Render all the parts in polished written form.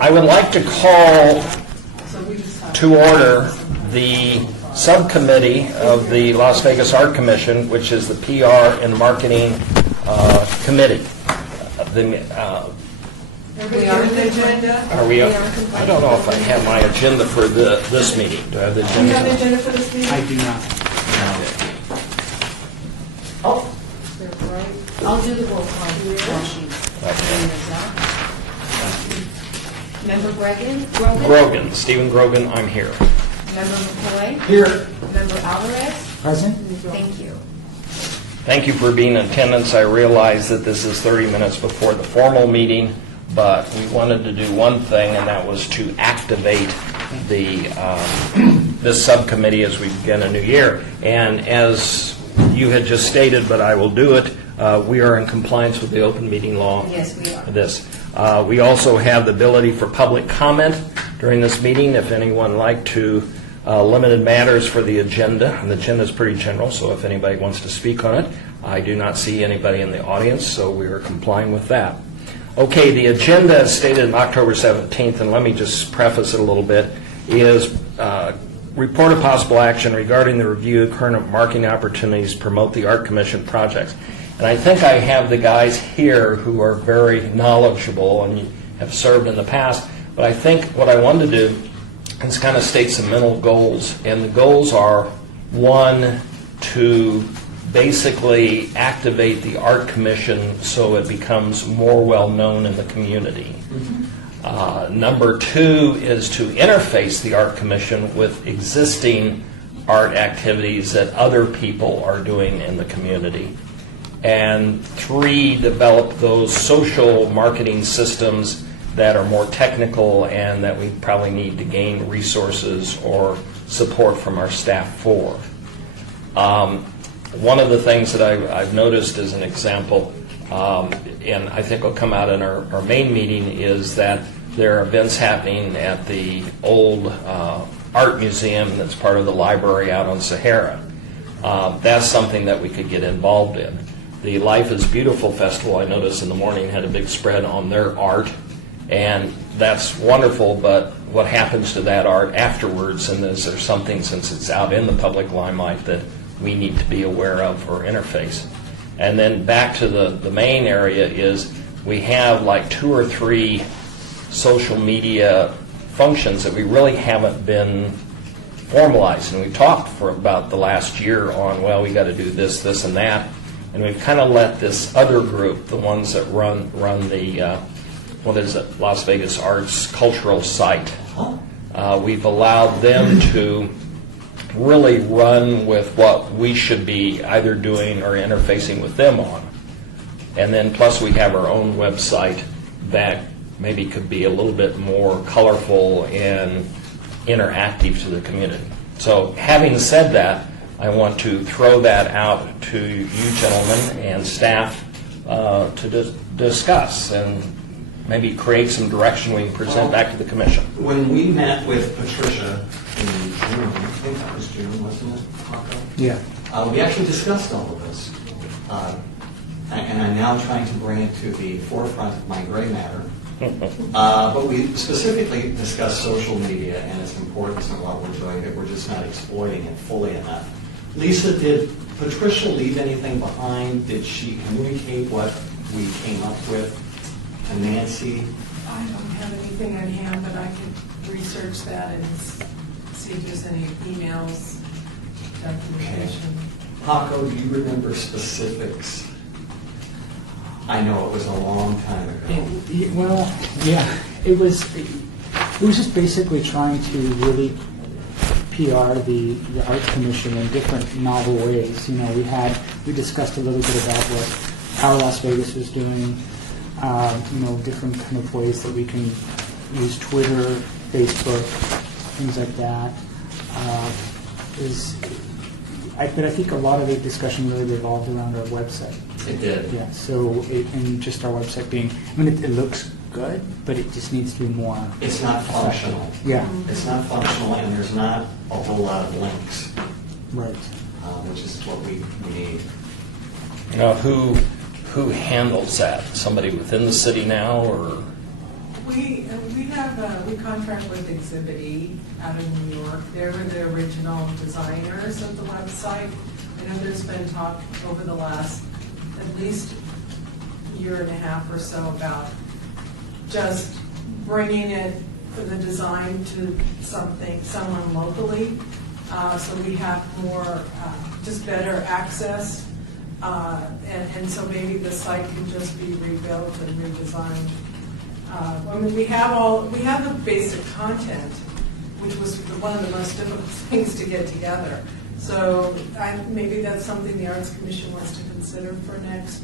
I would like to call to order the subcommittee of the Las Vegas Art Commission, which is the PR and Marketing Committee. Are we? I don't know if I have my agenda for this meeting. Do I have the agenda? Do you have the agenda for this meeting? I do not. Oh, I'll do the roll call. Member Grogan, Stephen Grogan, I'm here. Member McCoy? Here. Member Alvarez? Present. Thank you. Thank you for being in attendance. I realize that this is 30 minutes before the formal meeting, but we wanted to do one thing, and that was to activate this subcommittee as we begin a new year. And as you had just stated, but I will do it, we are in compliance with the open meeting law. Yes, we are. We also have the ability for public comment during this meeting if anyone would like to limited matters for the agenda. And the agenda is pretty general, so if anybody wants to speak on it, I do not see anybody in the audience, so we are complying with that. Okay, the agenda is stated on October 17th, and let me just preface it a little bit, is report of possible action regarding the review of current marketing opportunities to promote the Art Commission projects. And I think I have the guys here who are very knowledgeable and have served in the past, but I think what I wanted to do is kind of state some mental goals. And the goals are, one, to basically activate the Art Commission so it becomes more well-known in the community. Number two is to interface the Art Commission with existing art activities that other people are doing in the community. And three, develop those social marketing systems that are more technical and that we probably need to gain resources or support from our staff for. One of the things that I've noticed as an example, and I think will come out in our main meeting, is that there are events happening at the old art museum that's part of the library out on Sahara. That's something that we could get involved in. The Life is Beautiful Festival, I noticed in the morning, had a big spread on their art, and that's wonderful, but what happens to that art afterwards, and is there something, since it's out in the public limelight, that we need to be aware of or interface? And then back to the main area is we have like 2 or 3 social media functions that we really haven't been formalized, and we talked for about the last year on, well, we got to do this, this, and that. And we've kind of let this other group, the ones that run the, what is it, Las Vegas Arts Cultural Site, we've allowed them to really run with what we should be either doing or interfacing with them on. And then plus we have our own website that maybe could be a little bit more colorful and interactive to the community. So having said that, I want to throw that out to you gentlemen and staff to discuss and maybe create some direction we can present back to the commission. When we met with Patricia in June, I think that was June, wasn't it, Paco? Yeah. We actually discussed all of this. And I'm now trying to bring it to the forefront of my gray matter. But we specifically discussed social media and its importance in what we're doing, that we're just not exploiting it fully enough. Lisa, did Patricia leave anything behind? Did she communicate what we came up with to Nancy? I don't have anything on hand, but I could research that and see if there's any emails, documentation. Paco, do you remember specifics? I know it was a long time ago. Well, yeah, it was just basically trying to really PR the Art Commission in different novel ways. You know, we discussed a little bit about what Our Las Vegas was doing. Different kind of ways that we can use Twitter, Facebook, things like that. But I think a lot of the discussion really revolved around our website. It did. Yeah, and just our website being, it looks good, but it just needs to be more. It's not functional. Yeah. It's not functional, and there's not a whole lot of links, Right. which is what we need. Who handles that? Somebody within the city now, or? We contract with Exhibit E out of New York. They were the original designers of the website. I know there's been talk over the last at least year and a half or so about just bringing it, the design to someone locally, so we have more, just better access, and so maybe the site can just be rebuilt and redesigned. I mean, we have the basic content, which was one of the most difficult things to get together. So maybe that's something the Arts Commission wants to consider for next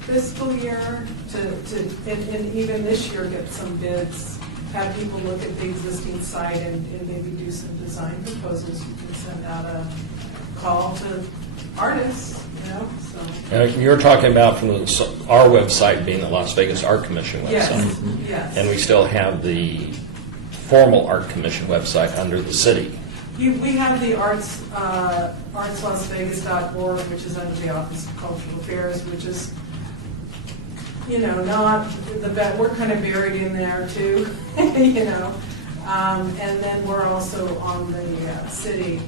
fiscal year, and even this year get some bids, have people look at the existing site and maybe do some design proposals. You can send out a call to artists, so. You're talking about from our website being the Las Vegas Art Commission website. Yes, yes. And we still have the formal Art Commission website under the city. We have the artslasvegas.org, which is under the Office of Cultural Affairs, which is, not the best. We're kind of buried in there too, and then we're also on the city,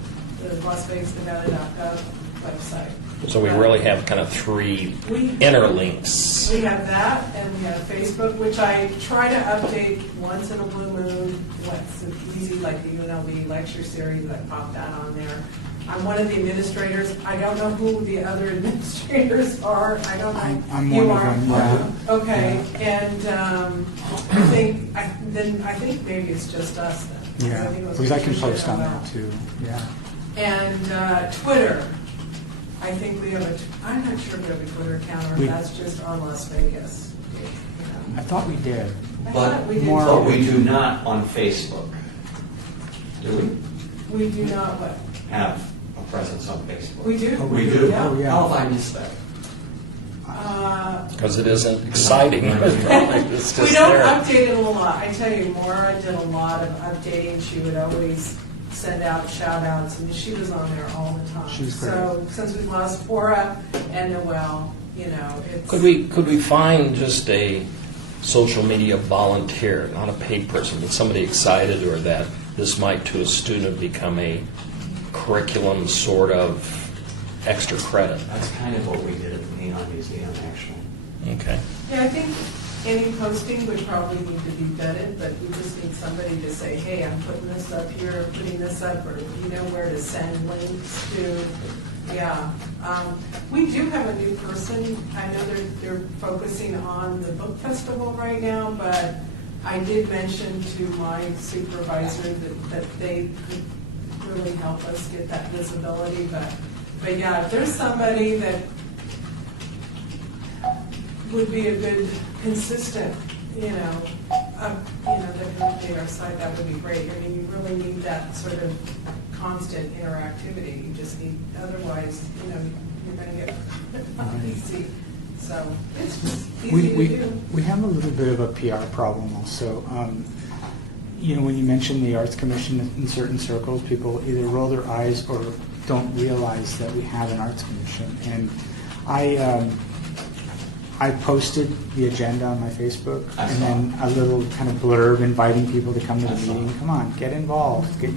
the Las Vegas Nevada.gov website. So we really have kind of three interlinks. We have that, and we have Facebook, which I try to update once in a blue moon. What's easy, like the UNLV lecture series, I pop that on there. I'm one of the administrators. I don't know who the other administrators are. I don't know. I'm You one of are? them, yeah. Okay, and I think maybe it's just us then. Yeah, I think it was because I can Patricia post on Bell. that too, yeah. And Twitter. I think we have I'm not sure if we have a Twitter account or if that's just our Las Vegas. I thought we did. I But thought we did more- But too. we do not on Facebook, do we? We do not what? Have a presence on Facebook. We do? Oh, We do? Yeah. Oh, yeah. How have I missed that? Because it isn't exciting. It's We just don't there. update it a lot. I tell you, Maura did a lot of updating. She would always send out shout outs, and she was on there all the time. She's great. So since we lost Maura and Noelle, it's. Could we find just a social media volunteer, not a paid person, but somebody excited or that this might to a student become a curriculum sort of extra credit? That's kind of what we did at the Neon Museum, actually. Okay. Yeah, I think any posting would probably need to be vetted, but we just need somebody to say, hey, I'm putting this up here, putting this up, or you know where to send links to. Yeah. We do have a new person. I know they're focusing on the book festival right now, but I did mention to my supervisor that they could really help us get that visibility. But yeah, if there's somebody that would be a good, consistent, that can update our site, that would be great. I mean, you really need that sort of constant interactivity. You just need, otherwise, you're going to get easy. So it's just easy to do. We have a little bit of a PR problem also. When you mention the Arts Commission in certain circles, people either roll their eyes or don't realize that we have an Arts Commission. And I posted the agenda on my Facebook, I and saw. then a little kind of blurb inviting people to come to the I saw. meeting. Come on, get involved. I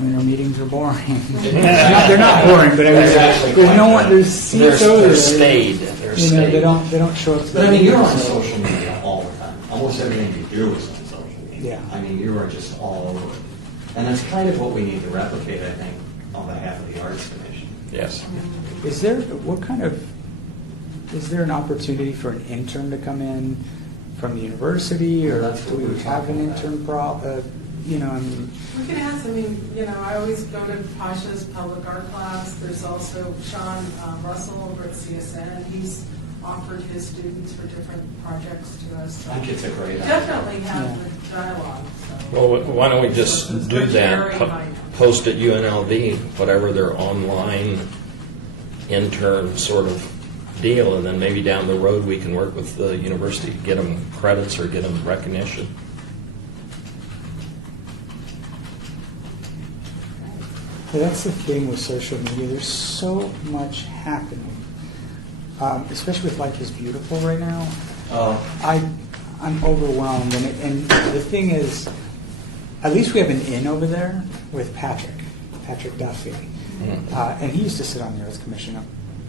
mean, our meetings are boring. They're not boring, but I mean, That's actually there's no quite one. true. There's seats over They're there. stayed. They're You know, stayed. they don't show up. To But the I mean, you're on meetings, so- social media all the time. Almost everything you do is on social media. Yeah. I mean, you are just all over it. And that's kind of what we need to replicate, I think, on behalf of the Arts Commission. Yes. Is there an opportunity for an intern to come in from the university, or That's do what we we were have an talking about. intern? I mean, We can ask, I always go to Pasha's public art class. There's also Sean Russell over at CSN. He's offered his students for different projects to us. I think it's a great idea. Definitely have Yeah. the dialogue. So. Well, why don't we just do that, Jerry might. post at UNLV, whatever their online intern sort of deal, and then maybe down the road we can work with the university to get them credits or get them recognition. Well, that's the thing with social media. There's so much happening, especially with Life is Beautiful right now. Oh, I'm overwhelmed, and the thing is, at least we have an in over there with Patrick Duffy. And he used to sit on the Arts Commission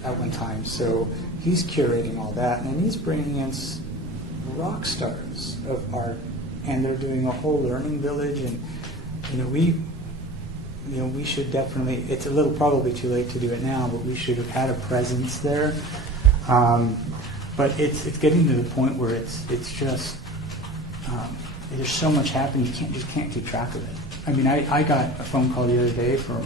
at one time, so he's curating all that, and he's bringing in rock stars of art, and they're doing a whole learning village, and we should definitely, it's a little probably too late to do it now, but we should have had a presence there. But it's getting to the point where it's just, there's so much happening, you just can't keep track of it. I mean, I got a phone call the other day from,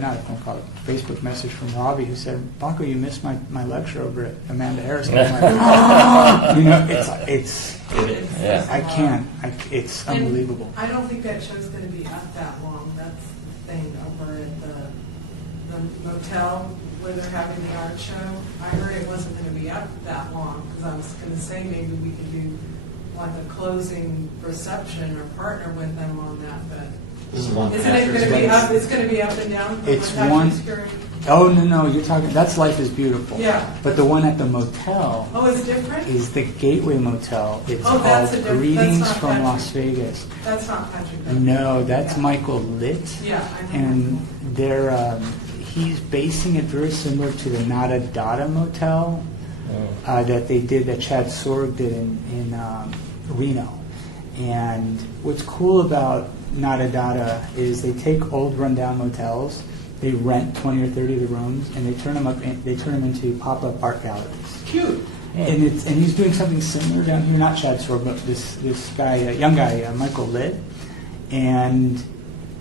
not a phone call, a Facebook message from Robbie who said, Paco, you missed my lecture over at Amanda Harris. And I'm like, oh! it's Yeah. I can't. It's And unbelievable. I don't think that show's going to be up that long. That's the thing over at the motel where they're having the art show. I heard it wasn't going to be up that long because I was going to say maybe we could do like a closing reception or partner with them on that, but This is one. isn't it going to be up? It's going to be up and down. from It's what one- Patrick's hearing? Oh, no, you're talking, that's Life is Beautiful. Yeah. But the one at the motel Oh, it's different? is the Gateway Motel. It's Oh, that's called a different- Greetings that's not from Patrick. Las Vegas. That's not Patrick. though. No, that's Yeah. Michael Litt. Yeah, I know. And he's basing it very similar to the Nada Dada Motel that they did, that Chad Sorg did in Reno. And what's cool about Nada Dada is they take old rundown motels, they rent 20 or 30 of the rooms, and they turn them into pop-up art galleries. Cute. And he's doing something similar down here, not Chad Sorg, but this guy, young guy, Michael Litt. And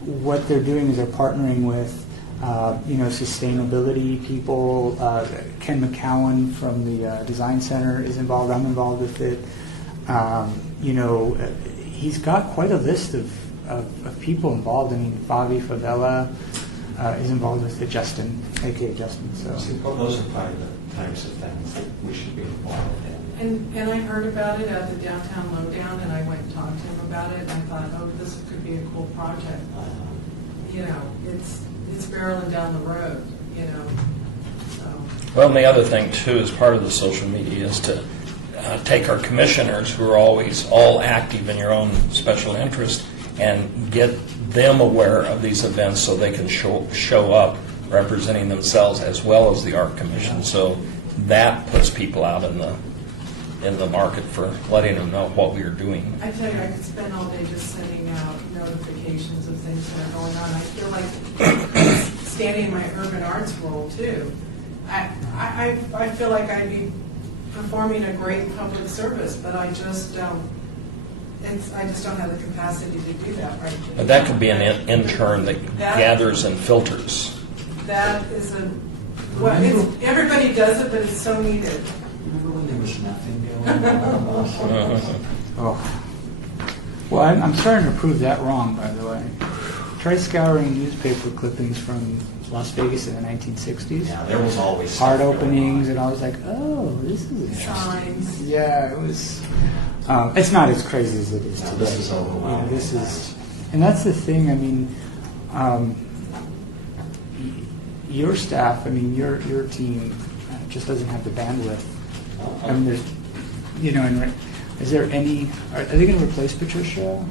what they're doing is they're partnering with sustainability people. Ken McCowan from the Design Center is involved. I'm involved with it. He's got quite a list of people involved. I mean, Fabi Favela is involved with it, Justin, a.k.a. Justin. So. See, those are probably the types of things that we should be involved in. And I heard about it at the Downtown Lowdown, and I went and talked to him about it, and I thought, oh, this could be a cool project. It's barreling down the road, so. Well, and the other thing, too, as part of the social media is to take our commissioners, who are always all active in your own special interest, and get them aware of these events so they can show up representing themselves as well as the Art Commission. So that puts people out in the market for letting them know what we are doing. I tell you, I could spend all day just sending out notifications of things that are going on. I feel like standing in my urban arts role, too. I feel like I'd be performing a great public service, but I just don't have the capacity to do that right now. But that could be an intern that gathers and filters. That is everybody does it, but it's so needed. Remember when there was nothing going on? Oh. Well, I'm starting to prove that wrong, by the way. Try scouring newspaper clippings from Las Vegas in the 1960s. Yeah, there was always Hard stuff going openings, on. and I was like, oh, this is interesting. Signs. Yeah, it was. It's not as crazy as it is No, today. this is overwhelming. This is, and that's the thing. I mean, your staff. I mean, your team just doesn't have the bandwidth. I mean, there's, and is there any? Are they going to replace Patricia?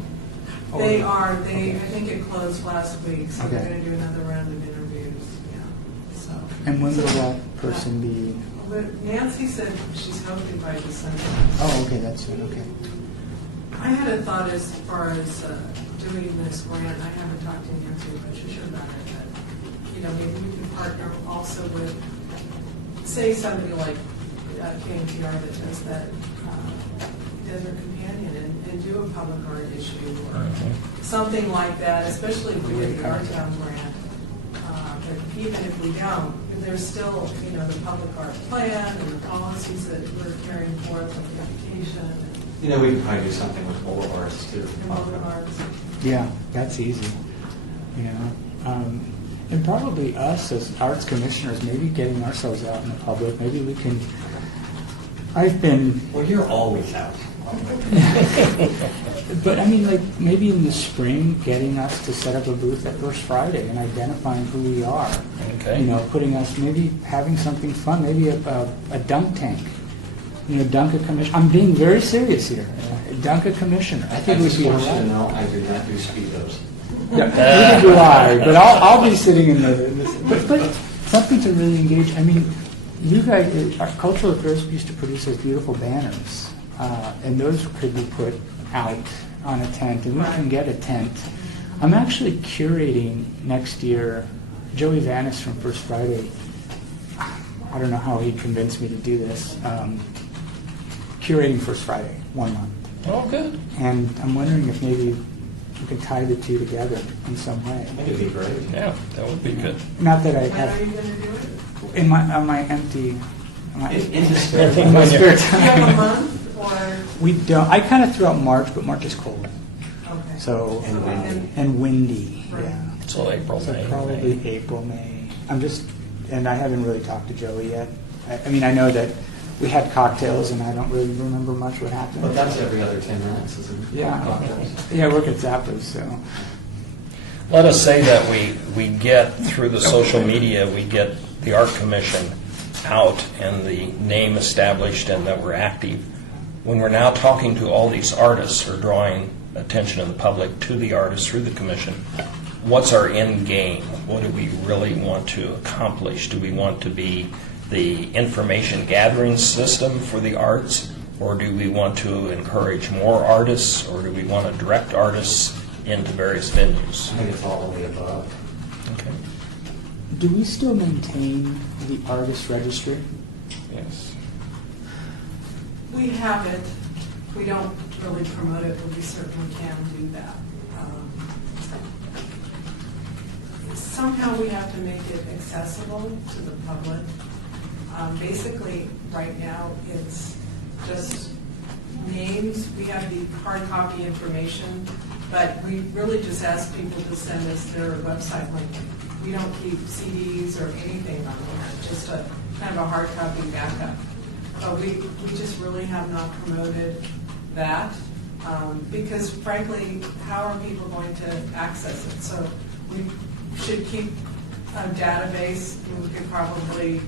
Or- They are. Okay. I think it closed last week, so they're Okay. going to do another round of interviews. Yeah. So. And when will that person be? But Nancy said she's hoping by December. Oh, okay, that's it. Okay. I had a thought as far as doing this grant. I haven't talked to Nancy or Patricia about it, but maybe we can partner also with, say, somebody like KNTR that does that Desert Companion and do a public art issue or something like that, especially if we get the Art Town grant. But even if we don't, there's still, the public art plan and the policies that we're carrying forth, like education We could probably do something with boulevards too. and public arts. Yeah, that's easy. And probably us as arts commissioners, maybe getting ourselves out in the public. Maybe we can. I've been, Well, you're always out. but I mean, like maybe in the spring, getting us to set up a booth at First Friday and identifying who we are. Okay. Putting us, maybe having something fun, maybe a dunk tank. dunk a commissioner. I'm being very serious here. Dunk a commissioner. I I think it would just be a want you to lot. know, I do not do speedos. Neither do I, but I'll be sitting in but something to really engage. I mean, you guys, our cultural affairs used to produce those beautiful banners, and those could be put out on a tent, and we can get a tent. I'm actually curating next year. Joey Vanis from First Friday. I don't know how he convinced me to do this. Curating First Friday, 1 month. Oh, good. And I'm wondering if maybe we can tie the two together in some way. I think it'd be great. Yeah, that would be good. Not that I When are have you gonna do it? in my empty In the spare in my spare Do you have a time. month, or, We don't. I kind of threw out March, but March is cold, okay. so And windy. and windy. Right. Yeah. So April, So May. probably May. April, May. And I haven't really talked to Joey yet. I mean, I know that we had cocktails, and I don't really remember much what happened. But that's every other 10 minutes, isn't it? Yeah. Cocktails. Yeah, I work at Zappos, so. Let us say that we get, through the social media, we get the Art Commission out and the name established and that we're active. When we're now talking to all these artists or drawing attention of the public to the artists through the commission, what's our end game? What do we really want to accomplish? Do we want to be the information gathering system for the arts, or do we want to encourage more artists, or do we want to direct artists into various venues? I think it's all of the above. Okay. Do we still maintain the artist registry? Yes. We have it. We don't really promote it, but we certainly can do that. Somehow we have to make it accessible to the public. Basically, right now, it's just names. We have the hard copy information, but we really just ask people to send us their website link. We don't keep CDs or anything on there, just a kind of a hard copy backup. But we just really have not promoted that because frankly, how are people going to access it? So we should keep a database. We could probably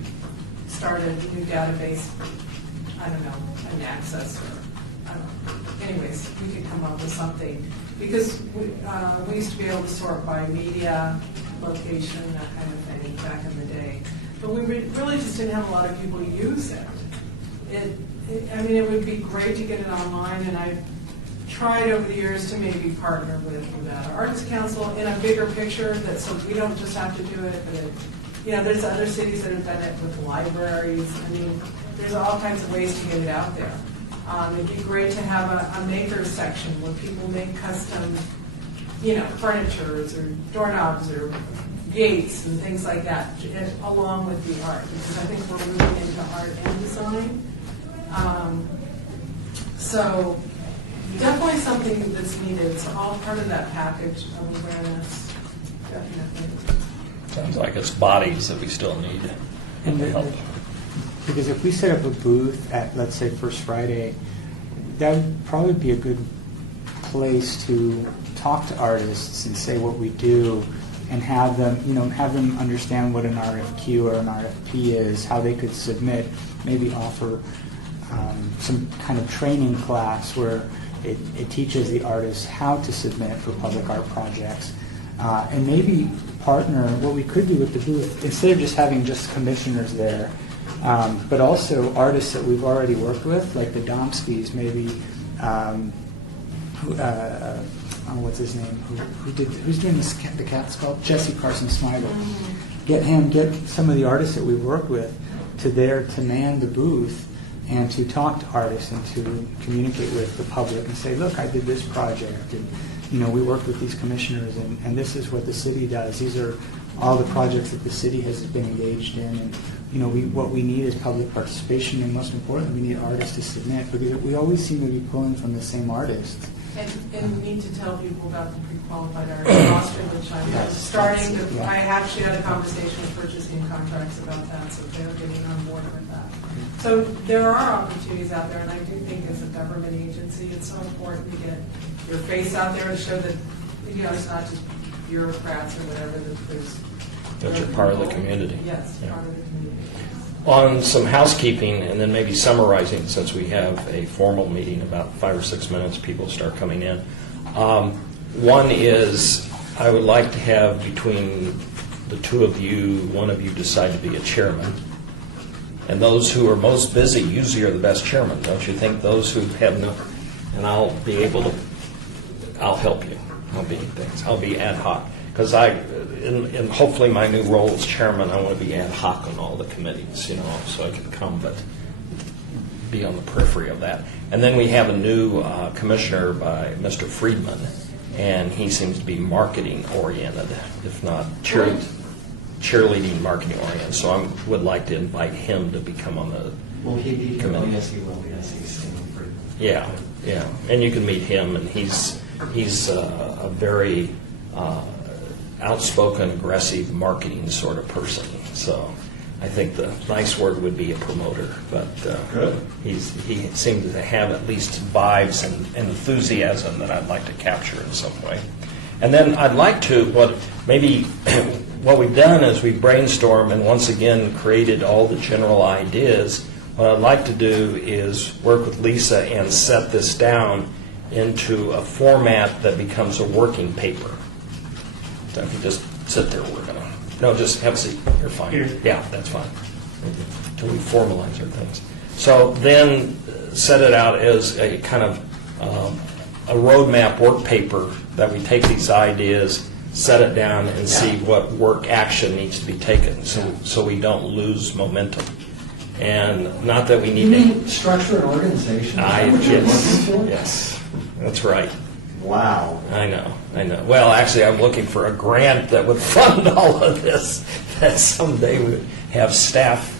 start a new database, I don't know, an access or, I don't know. Anyways, we could come up with something. Because we used to be able to sort by media, location, that kind of thing back in the day. But we really just didn't have a lot of people use it. I mean, it would be great to get it online, and I've tried over the years to maybe partner with Nevada Arts Council in a bigger picture, that so we don't just have to do it, but there's other cities that have done it with libraries. I mean, there's all kinds of ways to get it out there. It'd be great to have a maker section where people make custom, furnitures or doorknobs or gates and things like that, along with the art, because I think we're moving into art and design. So definitely something that's needed. It's all part of that package of awareness, definitely. Sounds like it's bodies that we still need And to help. Because if we set up a booth at, let's say, First Friday, that would probably be a good place to talk to artists and say what we do, and have them understand what an RFQ or an RFP is, how they could submit, maybe offer some kind of training class where it teaches the artists how to submit for public art projects, and maybe partner. What we could do with the booth, instead of just having just commissioners there, but also artists that we've already worked with, like the Domskys, maybe. What's his name? Who's doing the cat sculpt? Jesse Carson Smythe. Get some of the artists that we've worked with to man the booth and to talk to artists and to communicate with the public and say, look, I did this project, and we worked with these commissioners, and this is what the city does. These are all the projects that the city has been engaged in, and what we need is public participation, and most importantly, we need artists to submit, because we always seem to be pulling from the same artists. And we need to tell people about the pre-qualified artist roster, which I'm starting to, Yeah. I actually had a conversation with purchasing contracts about that, so they're getting on board with that. So there are opportunities out there, and I do think as a government agency, it's so important to get your face out there and show that, it's not just bureaucrats or whatever, that there's... That you're part of the community. Yes, Yeah. part of the community. On some housekeeping, and then maybe summarizing, since we have a formal meeting, about 5 or 6 minutes, people start coming in. One is, I would like to have between the two of you, one of you decide to be a chairman. And those who are most busy usually are the best chairman, don't you think? Those who have no, and I'll be able to, I'll help you. I'll be ad hoc. Because in hopefully my new role as chairman, I want to be ad hoc on all the committees, so I can come but be on the periphery of that. And then we have a new commissioner by Mr. Friedman, and he seems to be marketing oriented, if not cheerleading marketing oriented. So I would like to invite him to become on the Will he be here? committee. Oh, yes, he will. Yes, he's staying free. Yeah, and you can meet him, and he's a very outspoken, aggressive marketing sort of person. So I think the nice word would be a promoter, but Good. he seems to have at least vibes and enthusiasm that I'd like to capture in some way. And then I'd like to, what we've done is we've brainstormed and once again created all the general ideas. What I'd like to do is work with Lisa and set this down into a format that becomes a working paper. So if you just sit there, just have a seat. You're fine. Here. Yeah, that's fine. Until we formalize our things. So then set it out as a kind of a roadmap work paper that we take these ideas, set it down, and see what work action needs to be taken so we don't lose momentum. And not that we You need mean structure and organization? Is that what you're looking for? Yes, that's right. Wow. I know. Well, actually, I'm looking for a grant that would fund all of this, that someday would have staff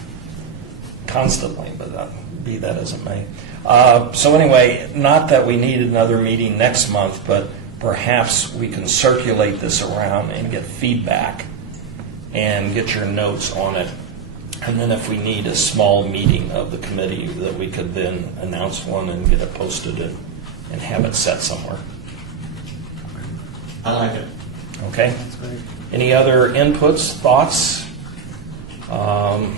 constantly, but be that as it may. So anyway, not that we need another meeting next month, but perhaps we can circulate this around and get feedback and get your notes on it. And then if we need a small meeting of the committee, that we could then announce one and get it posted and have it set somewhere. I like it. Okay? That's great. Any other inputs, thoughts? I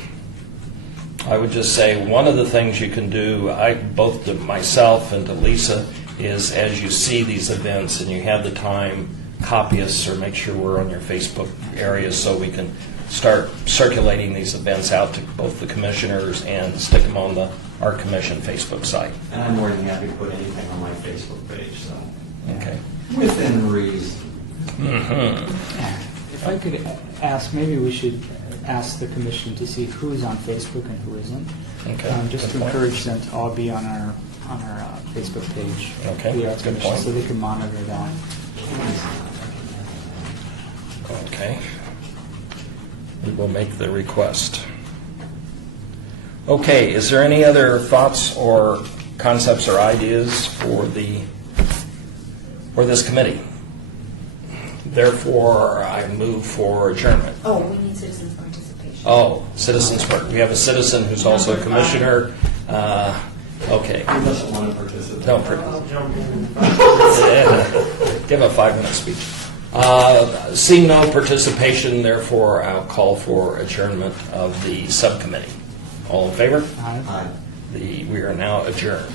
would just say one of the things you can do, both to myself and to Lisa, is as you see these events and you have the time, copy us or make sure we're on your Facebook area so we can start circulating these events out to both the commissioners and stick them on our commission Facebook site. And I'm more than happy to put anything on my Facebook page, so. Okay. Within reason. If I could ask, maybe we should ask the commission to see who's on Facebook and who isn't. Okay, Just good to point. encourage them to all be on our Facebook page. Okay, The Arts good Commission, point. so they can monitor that. Okay. We will make the request. Okay, is there any other thoughts or concepts or ideas for this committee? Therefore, I move for adjournment. Oh, we need citizens' participation. Oh, citizens work. We have a citizen who's also a commissioner. Okay. Who doesn't want to participate? Don't give a 5-minute speech. Seeing no participation, therefore, I'll call for adjournment of the subcommittee. All in favor? Aye. Aye. We are now adjourned.